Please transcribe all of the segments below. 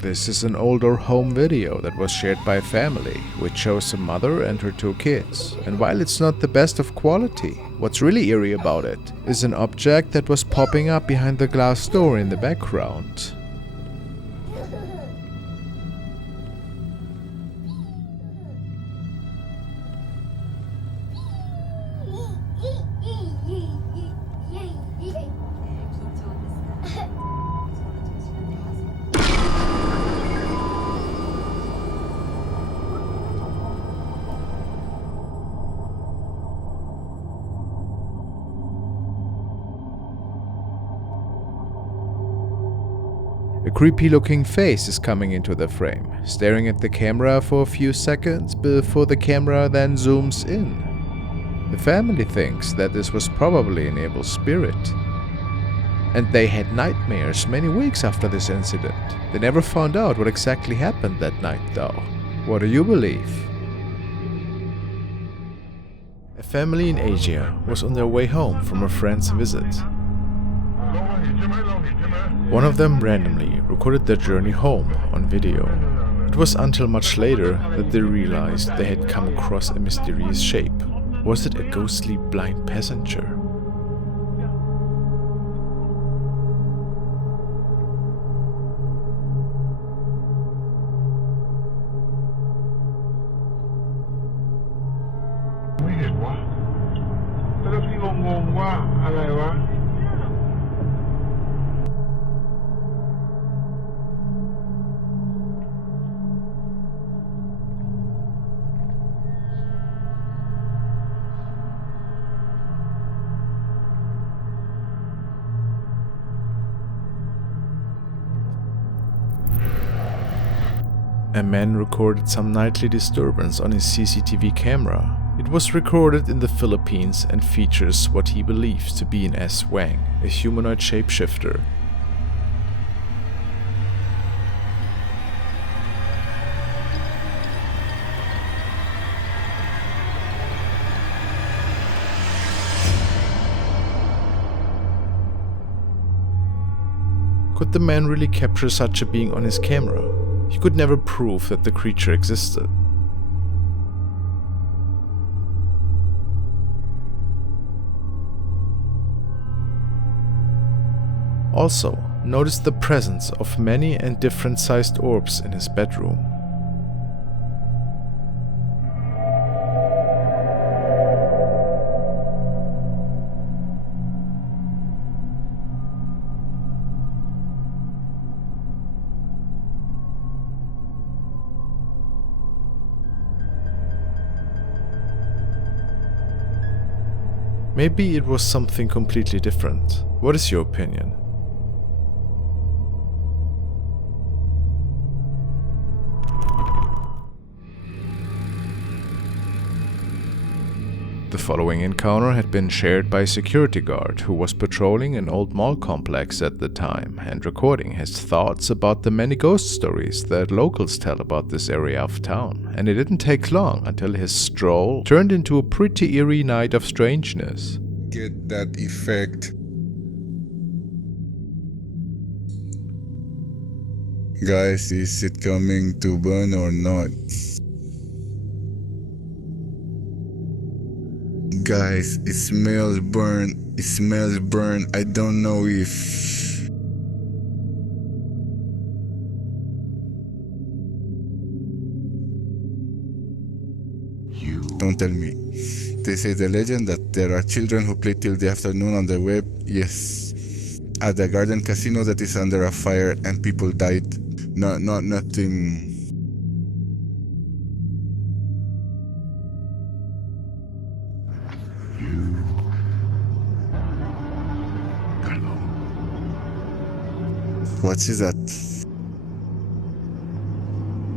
This is an older home video that was shared by a family, which shows a mother and her two kids. And while it's not the best of quality, what's really eerie about it is an object that was popping up behind the glass door in the background. A creepy looking face is coming into the frame, staring at the camera for a few seconds before the camera then zooms in. The family thinks that this was probably an evil spirit. And they had nightmares many weeks after this incident. They never found out what exactly happened that night though. What do you believe? A family in Asia was on their way home from a friend's visit. One of them randomly recorded their journey home on video. It was until much later that they realized they had come across a mysterious shape. Was it a ghostly blind passenger? A man recorded some nightly disturbance on his CCTV camera. It was recorded in the Philippines and features what he believes to be an S-Wang, a humanoid shapeshifter. Could the man really capture such a being on his camera? He could never prove that the creature existed. Also, notice the presence of many and different sized orbs in his bedroom. Maybe it was something completely different. What is your opinion? The following encounter had been shared by a security guard who was patrolling an old mall complex at the time and recording his thoughts about the many ghost stories that locals tell about this area of town. And it didn't take long until his stroll turned into a pretty eerie night of strangeness. Get that effect. Guys, is it coming to burn or not? Guys, it smells burn. It smells burn. I don't know if... Don't tell me. They say the legend that there are children who play till the afternoon on the web. Yes. At the garden casino that is under a fire and people died. Nothing... What is that?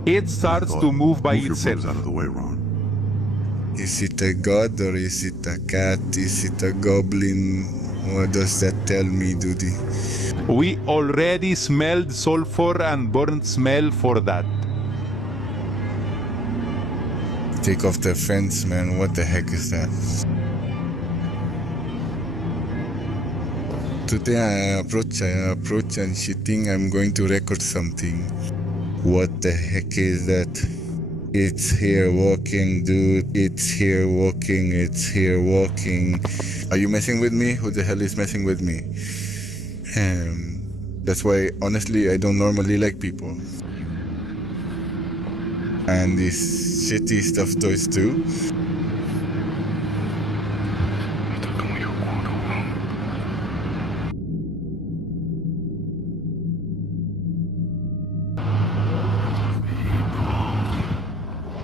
It starts to move by itself. Out of the way, Ron. Is it a god or is it a cat? Is it a goblin? What does that tell me, Duty? We already smelled sulfur and burnt smell for that. Take off the fence, man. What the heck is that? Today I approach and she think I'm going to record something. What the heck is that? It's here walking, dude. It's here walking. It's here walking. Are you messing with me? Who the hell is messing with me? That's why, honestly, I don't normally like people. And these shitty stuffed toys too.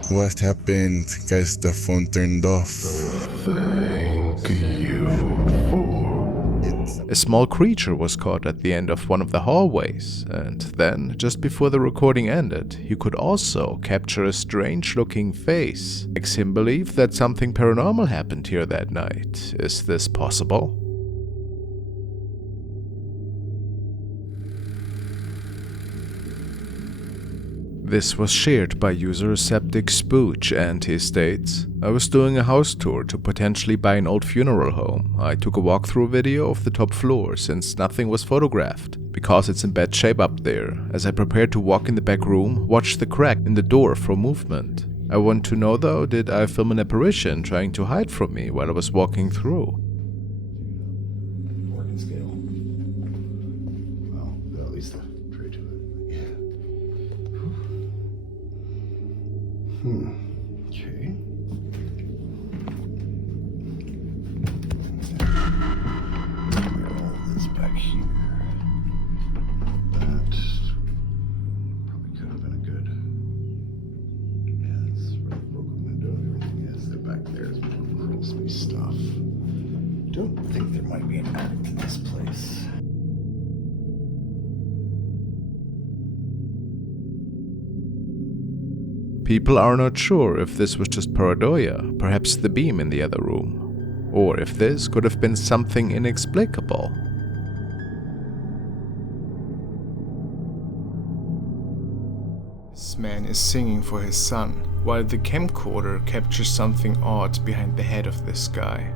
What happened? Guys, the phone turned off. Thank you for... A small creature was caught at the end of one of the hallways, and then, just before the recording ended, you could also capture a strange-looking face. Makes him believe that something paranormal happened here that night. Is this possible? This was shared by user Septic Spooch, and he states, I was doing a house tour to potentially buy an old funeral home. I took a walkthrough video of the top floor since nothing was photographed, because it's in bad shape up there. As I prepared to walk in the back room, watched the crack in the door for movement. I want to know though, did I film an apparition trying to hide from me while I was walking through? Working scale. Well, at least a tray to it. Yeah. Okay. All this back here. That probably could have been a good. Yeah, it's right broken window. Everything is. They're back there. It's more crawl space stuff. Don't think there might be an attic in this place. People are not sure if this was just paranoia, perhaps the beam in the other room, or if this could have been something inexplicable. This man is singing for his son, while the camcorder captures something odd behind the head of this guy.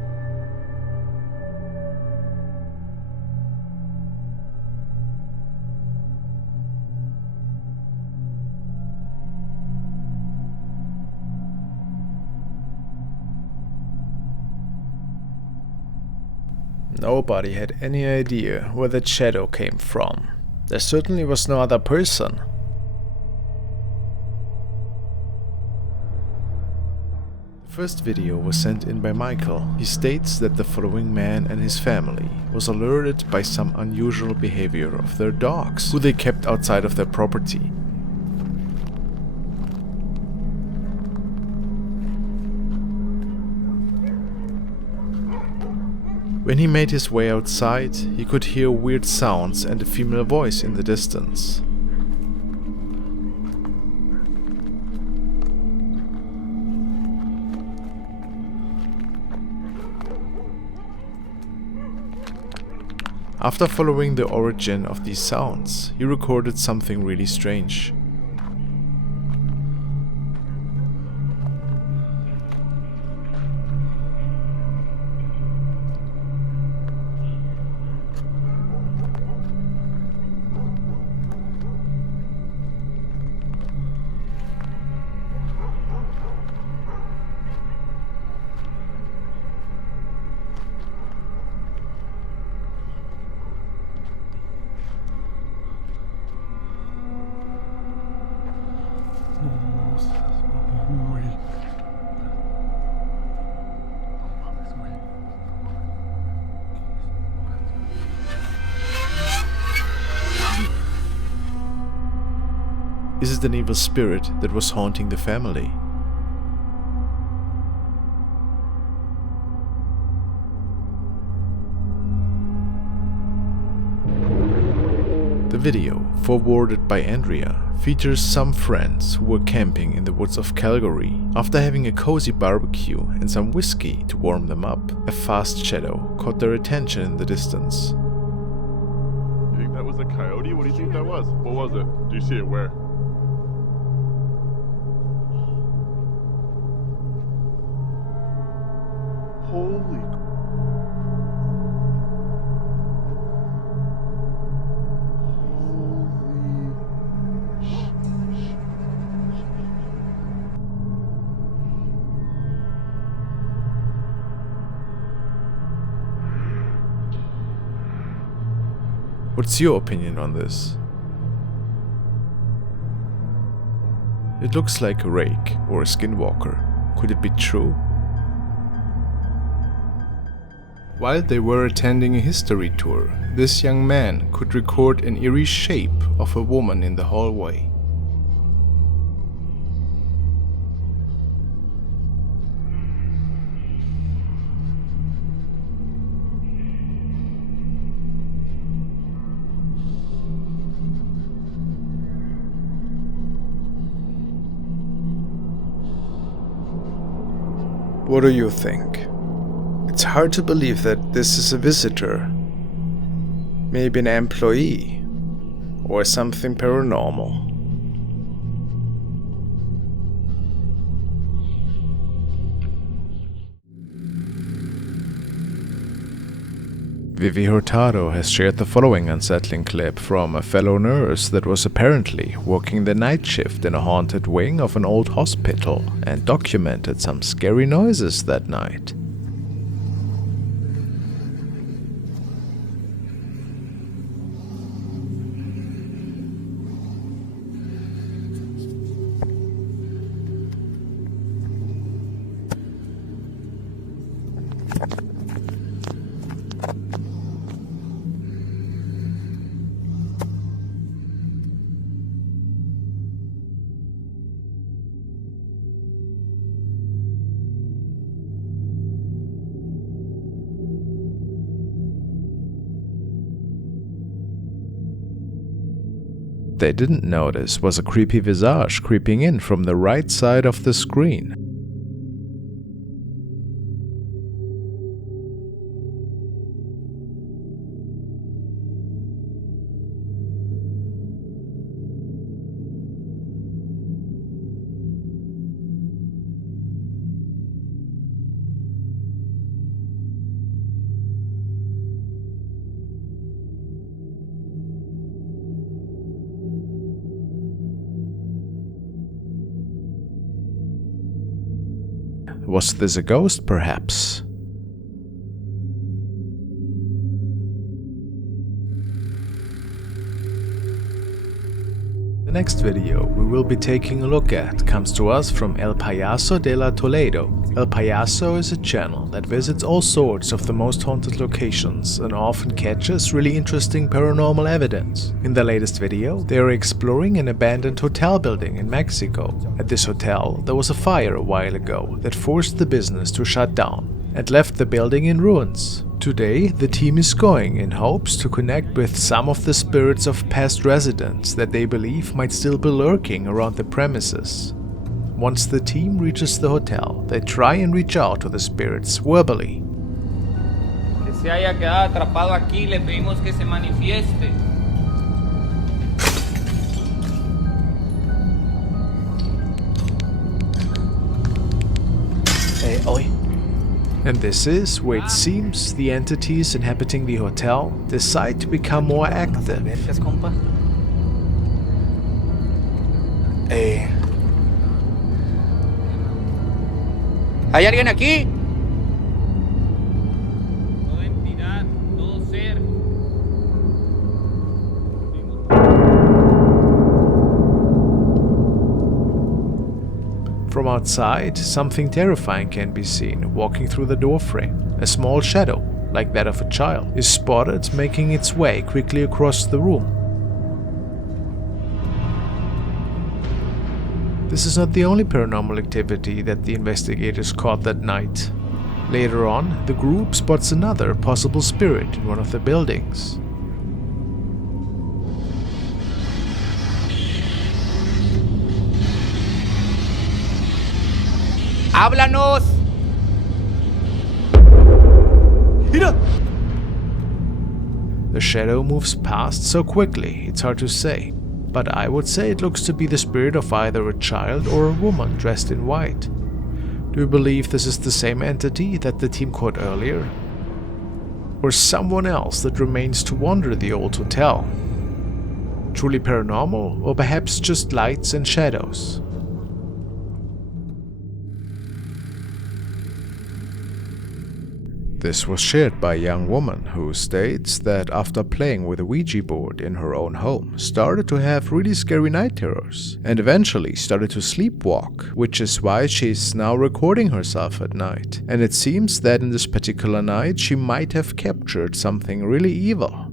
Nobody had any idea where that shadow came from. There certainly was no other person. The first video was sent in by Michael. He states that the following man and his family was alerted by some unusual behavior of their dogs, who they kept outside of their property. When he made his way outside, he could hear weird sounds and a female voice in the distance. After following the origin of these sounds, he recorded something really strange. Is it an evil spirit that was haunting the family? The video, forwarded by Andrea, features some friends who were camping in the woods of Calgary. After having a cozy barbecue and some whiskey to warm them up, a fast shadow caught their attention in the distance. You think that was a coyote? What do you think that was? What was it? Do you see it where? Holy What's your opinion on this? It looks like a rake or a skinwalker. Could it be true? While they were attending a history tour, this young man could record an eerie shape of a woman in the hallway. What do you think? It's hard to believe that this is a visitor. Maybe an employee. Or something paranormal. Vivi Hurtado has shared the following unsettling clip from a fellow nurse that was apparently working the night shift in a haunted wing of an old hospital and documented some scary noises that night. They didn't notice was a creepy visage creeping in from the right side of the screen. Was this a ghost, perhaps? The next video we will be taking a look at comes to us from El Payaso de la Toledo. El Payaso is a channel that visits all sorts of the most haunted locations and often catches really interesting paranormal evidence. In the latest video, they are exploring an abandoned hotel building in Mexico. At this hotel, there was a fire a while ago that forced the business to shut down and left the building in ruins. Today, the team is going in hopes to connect with some of the spirits of past residents that they believe might still be lurking around the premises. Once the team reaches the hotel, they try and reach out to the spirits verbally. Que se haya quedado atrapado aquí, le pedimos que se manifieste. And this is where it seems the entities inhabiting the hotel decide to become more active. ¿Hay alguien aquí? Toda entidad, todo ser. From outside, something terrifying can be seen walking through the doorframe. A small shadow, like that of a child, is spotted making its way quickly across the room. This is not the only paranormal activity that the investigators caught that night. Later on, the group spots another possible spirit in one of the buildings. ¡Háblanos! Mira! The shadow moves past so quickly, it's hard to say. But I would say it looks to be the spirit of either a child or a woman dressed in white. Do you believe this is the same entity that the team caught earlier? Or someone else that remains to wander the old hotel? Truly paranormal, or perhaps just lights and shadows? This was shared by a young woman who states that after playing with a Ouija board in her own home, started to have really scary night terrors and eventually started to sleepwalk, which is why she's now recording herself at night. And it seems that in this particular night she might have captured something really evil.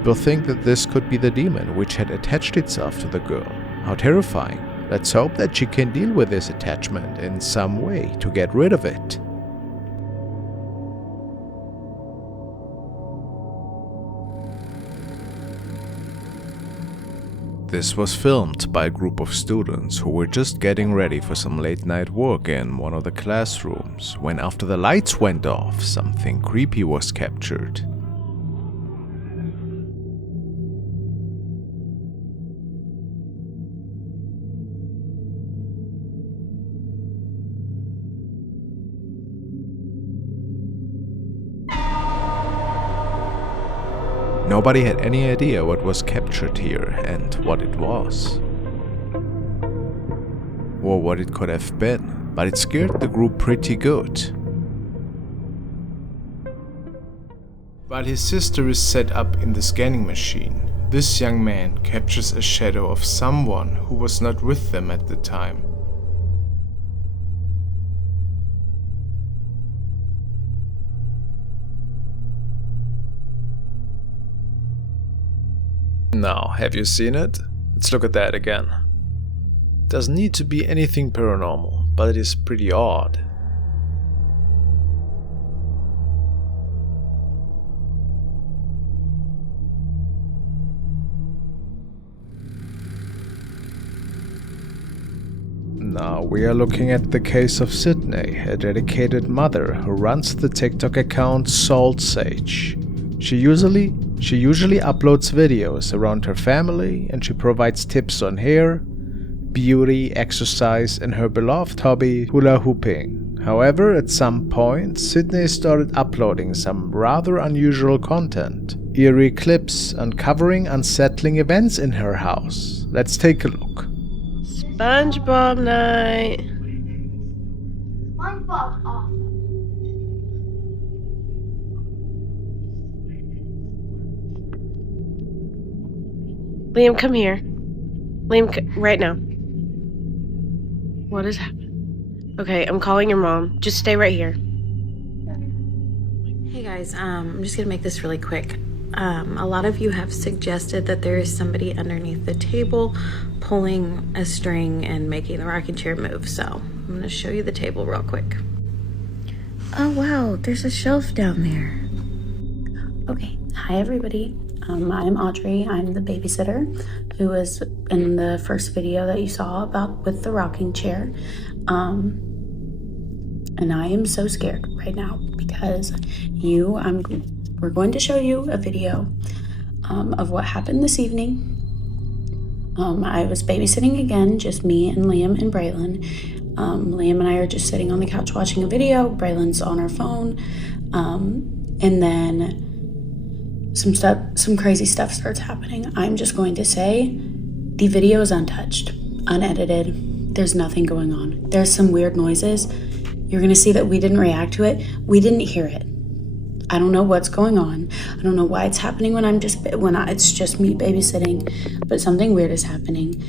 People think that this could be the demon which had attached itself to the girl. How terrifying. Let's hope that she can deal with this attachment in some way to get rid of it. This was filmed by a group of students who were just getting ready for some late night work in one of the classrooms, when after the lights went off, something creepy was captured. Nobody had any idea what was captured here and what it was, or what it could have been, but it scared the group pretty good. While his sister is set up in the scanning machine, this young man captures a shadow of someone who was not with them at the time. Now, have you seen it? Let's look at that again. Doesn't need to be anything paranormal, but it is pretty odd. Now we are looking at the case of Sydney, a dedicated mother who runs the TikTok account Salt Sage. She usually uploads videos around her family, and she provides tips on hair, beauty, exercise, and her beloved hobby, hula hooping. However, at some point, Sydney started uploading some rather unusual content. Eerie clips uncovering unsettling events in her house. Let's take a look. SpongeBob night. SpongeBob off. Liam, come here. Liam, right now. What is happening? Okay, I'm calling your mom. Just stay right here. Hey guys, I'm just gonna make this really quick. A lot of you have suggested that there is somebody underneath the table pulling a string and making the rocking chair move, so I'm gonna show you the table real quick. Oh wow, there's a shelf down there. Okay, hi everybody. I'm Audrey. I'm the babysitter who was in the first video that you saw about with the rocking chair. And I am so scared right now because we're going to show you a video of what happened this evening. I was babysitting again, just me and Liam and Braylon. Liam and I are just sitting on the couch watching a video. Braylon's on her phone. And then some crazy stuff starts happening. I'm just going to say the video is untouched, unedited. There's nothing going on. There's some weird noises. You're gonna see that we didn't react to it. We didn't hear it. I don't know what's going on. I don't know why it's happening when it's just me babysitting, but something weird is happening.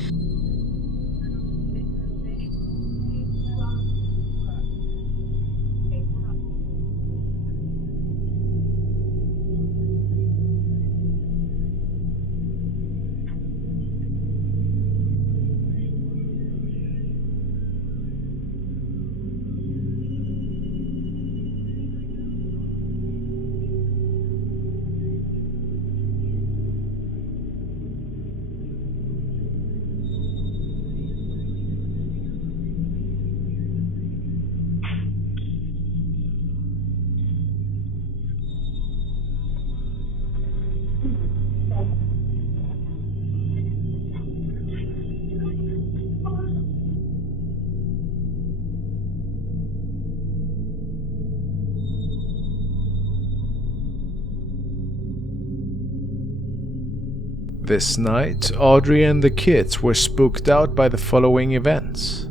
This night, Audrey and the kids were spooked out by the following events.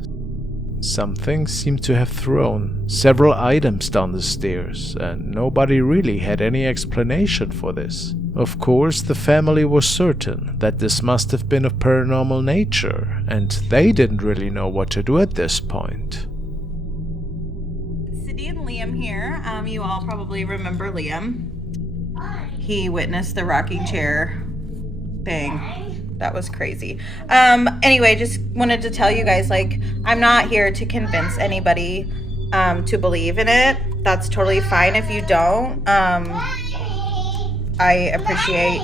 Something seemed to have thrown several items down the stairs, and nobody really had any explanation for this. Of course, the family was certain that this must have been of paranormal nature, and they didn't really know what to do at this point. Cindy and Liam here. You all probably remember Liam. He witnessed the rocking chair thing. That was crazy. Anyway, just wanted to tell you guys, like, I'm not here to convince anybody to believe in it. That's totally fine if you don't. I appreciate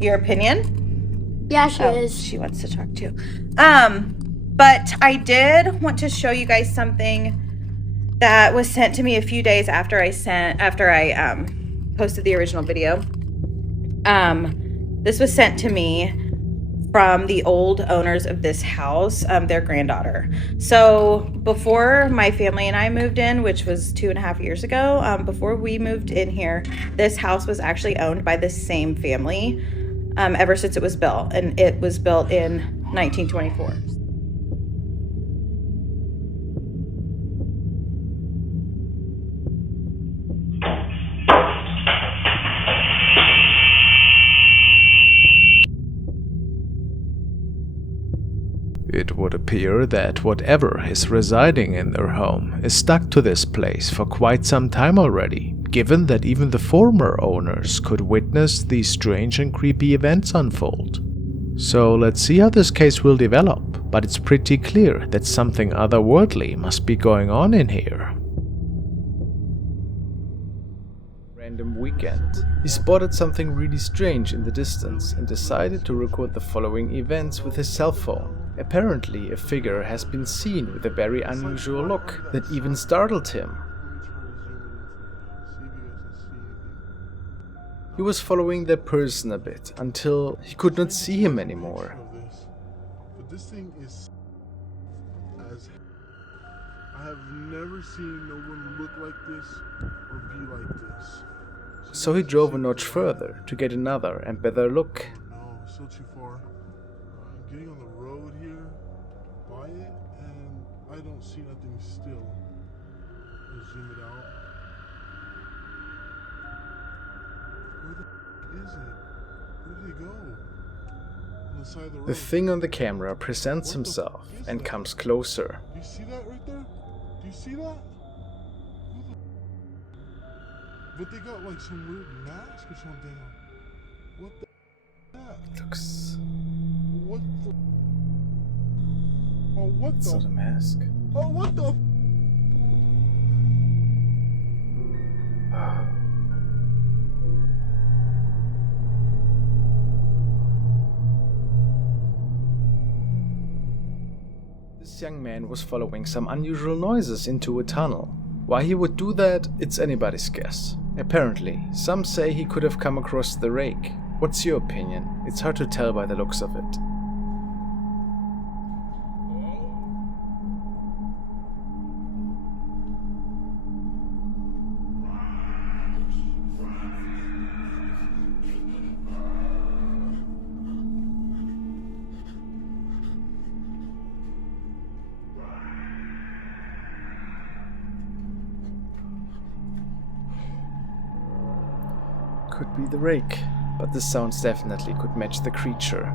your opinion. Yeah, she is. She wants to talk too. But I did want to show you guys something that was sent to me a few days after I posted the original video. This was sent to me from the old owners of this house, their granddaughter. So before my family and I moved in, which was 2.5 years ago, before we moved in here, this house was actually owned by the same family ever since it was built. And it was built in 1924. It would appear that whatever is residing in their home is stuck to this place for quite some time already, given that even the former owners could witness these strange and creepy events unfold. So let's see how this case will develop, but it's pretty clear that something otherworldly must be going on in here. Random weekend. He spotted something really strange in the distance and decided to record the following events with his cell phone. Apparently, a figure has been seen with a very unusual look that even startled him. He was following that person a bit until he could not see him anymore. But this thing is as I have never seen no one look like this or be like this. So he drove a notch further to get another and better look. No, still too far. I'm getting on the road here by it, and I don't see nothing still. Let's zoom it out. Where the is it? Where did it go? On the side of the road. The thing on the camera presents himself and comes closer. Do you see that right there? Do you see that? But they got like some weird mask or something. What the that? Looks... What the? Oh, what It's the? not a mask. Oh, what the? This young man was following some unusual noises into a tunnel. Why he would do that, it's anybody's guess. Apparently, some say he could have come across the rake. What's your opinion? It's hard to tell by the looks of it. Could be the rake, but the sounds definitely could match the creature.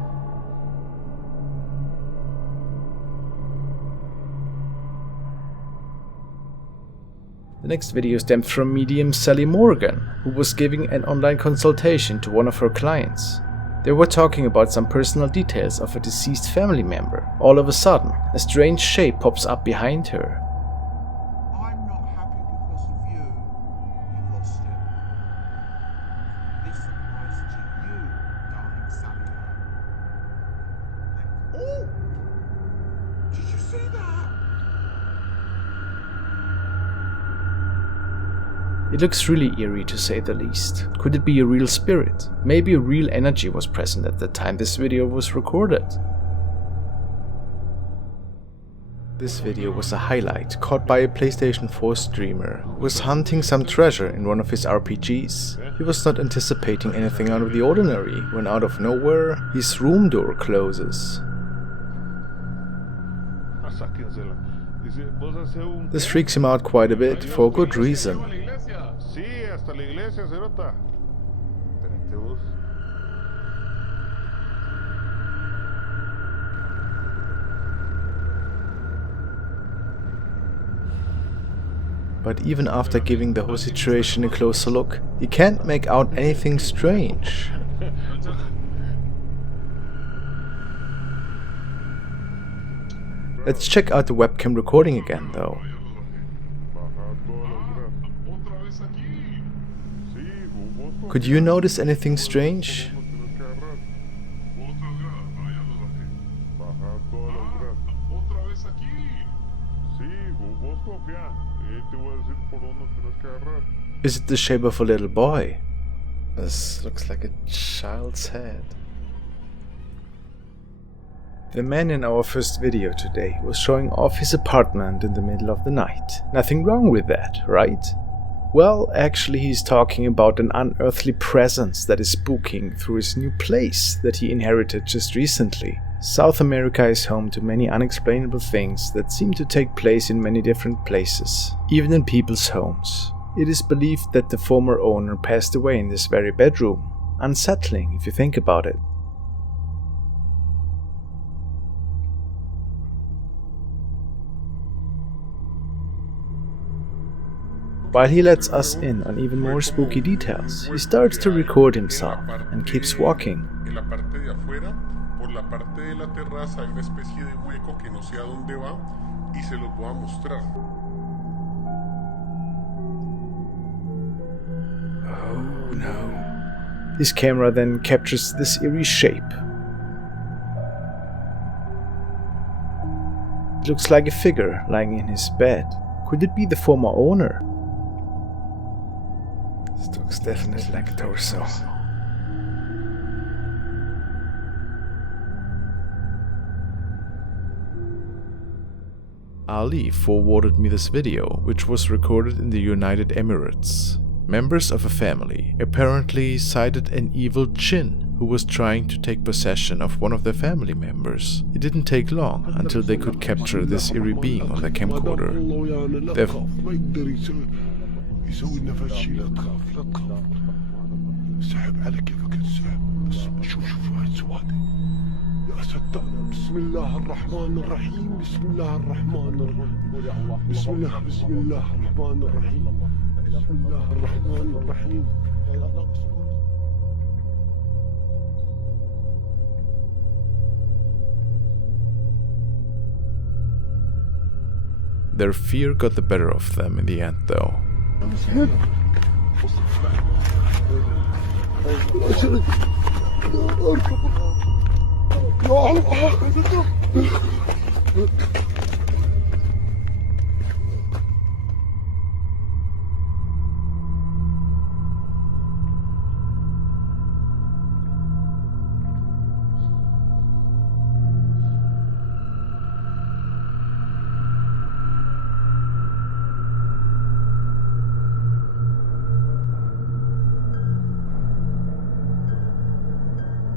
The next video stemmed from medium Sally Morgan, who was giving an online consultation to one of her clients. They were talking about some personal details of a deceased family member. All of a sudden, a strange shape pops up behind her. I'm not happy because of you. You lost it. This applies to you, darling Sally. Oh! Did you see that? It looks really eerie, to say the least. Could it be a real spirit? Maybe a real energy was present at the time this video was recorded. This video was a highlight caught by a PlayStation 4 streamer who was hunting some treasure in one of his RPGs. He was not anticipating anything out of the ordinary when out of nowhere his room door closes. This freaks him out quite a bit, for good reason. But even after giving the whole situation a closer look, he can't make out anything strange. Let's check out the webcam recording again though. Could you notice anything strange? Is it the shape of a little boy? This looks like a child's head. The man in our first video today was showing off his apartment in the middle of the night. Nothing wrong with that, right? Well, actually he's talking about an unearthly presence that is spooking through his new place that he inherited just recently. South America is home to many unexplainable things that seem to take place in many different places, even in people's homes. It is believed that the former owner passed away in this very bedroom. Unsettling if you think about it. While he lets us in on even more spooky details, he starts to record himself and keeps walking. Oh no. His camera then captures this eerie shape. It looks like a figure lying in his bed. Could it be the former owner? This looks definitely like a torso. Ali forwarded me this video, which was recorded in the United Emirates. Members of a family apparently sighted an evil jinn who was trying to take possession of one of their family members. It didn't take long until they could capture this eerie being on their camcorder. يسوي النفس شي لا تخاف لا تخاف سحب على كيفك تسحب بس شوف هاي السوادة يا ستار بسم الله الرحمن الرحيم بسم الله الرحمن الرحيم بسم الله الرحمن الرحيم بسم الله الرحمن الرحيم. Their fear got the better of them in the end though.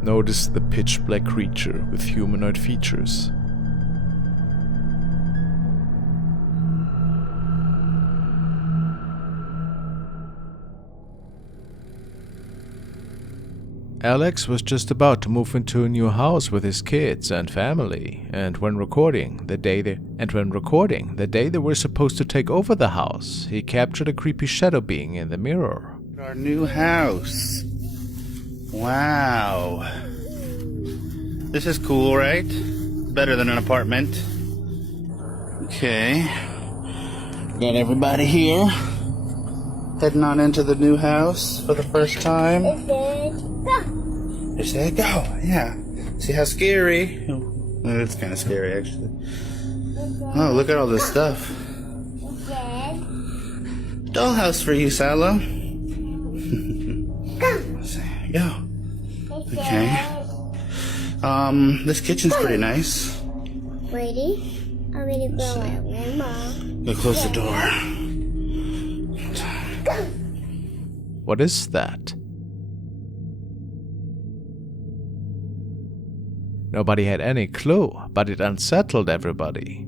Notice the pitch black creature with humanoid features. Alex was just about to move into a new house with his kids and family, and when recording the day they were supposed to take over the house, he captured a creepy shadow being in the mirror. Our new house. Wow. This is cool, right? Better than an apartment. Okay. Got everybody here. Heading on into the new house for the first time. They said go. Yeah. See how scary? It's kind of scary, actually. Oh, look at all this stuff. Dollhouse for you, Salo. Go. Okay. This kitchen's pretty nice. Ready? I'm gonna go out with Mom. Go close the door. What is that? Nobody had any clue, but it unsettled everybody.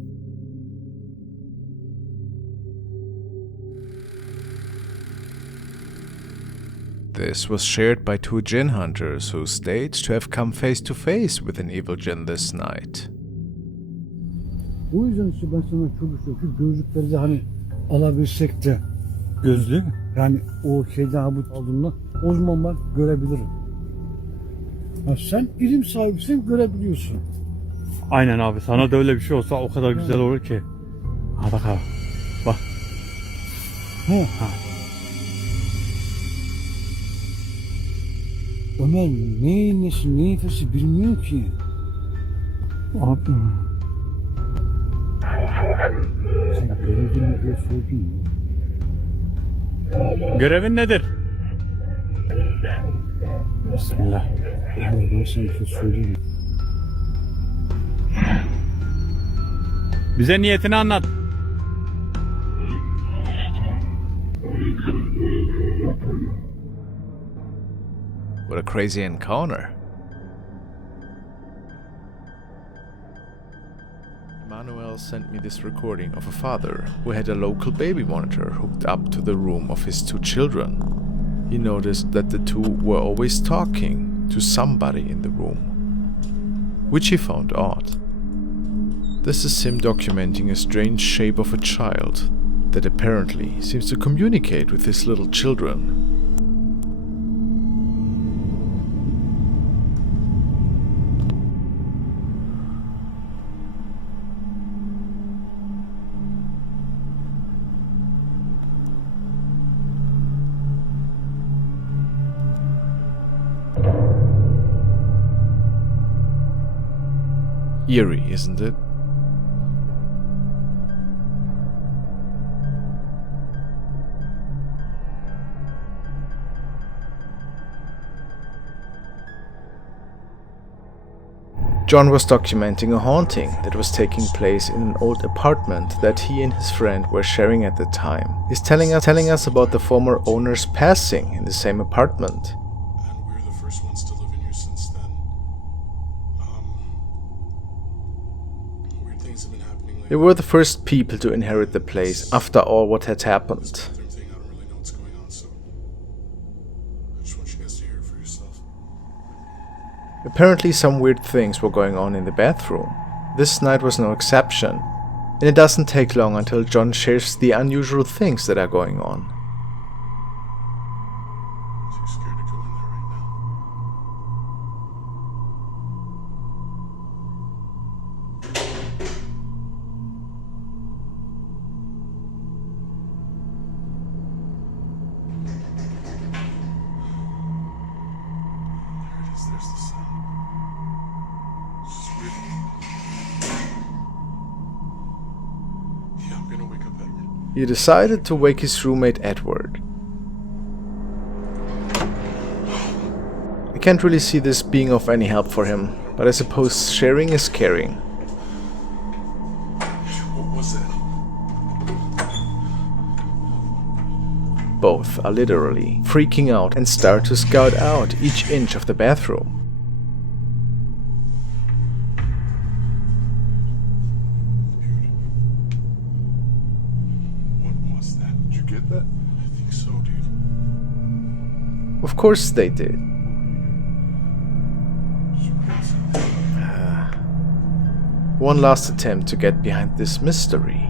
This was shared by two djinn hunters who stated to have come face to face with an evil djinn this night. O yüzden işte ben sana şu gözlükleri de hani alabilsek de gözlük yani o şeyden habut aldığında o zaman ben görebilirim. Ha, sen ilim sahibisin, görebiliyorsun. Aynen abi, sana da öyle bir şey olsa o kadar güzel olur ki. Ha bak abi. Bak. Ha. Ömer neyin nesi nefesi bilmiyor ki. Abi. Sen görevin ne diye sordun. Görevin nedir? Bismillah. Ömer ben sana bir şey söyleyeyim. Bize niyetini anlat. What a crazy encounter. Manuel sent me this recording of a father who had a local baby monitor hooked up to the room of his two children. He noticed that the two were always talking to somebody in the room, which he found odd. This is him documenting a strange shape of a child that apparently seems to communicate with his little children. Eerie, isn't it? John was documenting a haunting that was taking place in an old apartment that he and his friend were sharing at the time. He's telling us about the former owner's passing in the same apartment. And we're the first ones to live in here since then. Weird things have been happening lately. They were the first people to inherit the place after all what had happened. I don't really know what's going on, so I just want you guys to hear it for yourself. Apparently some weird things were going on in the bathroom. This night was no exception, and it doesn't take long until John shares the unusual things that are going on. Too scared to go in there right now. There it is, there's the sun. It's just weird. Yeah, I'm gonna wake up Edward. He decided to wake his roommate Edward. I can't really see this being of any help for him, but I suppose sharing is caring. What was that? Both are literally freaking out and start to scout out each inch of the bathroom. What was that? Did you get that? I think so, dude. Of course they did. One last attempt to get behind this mystery.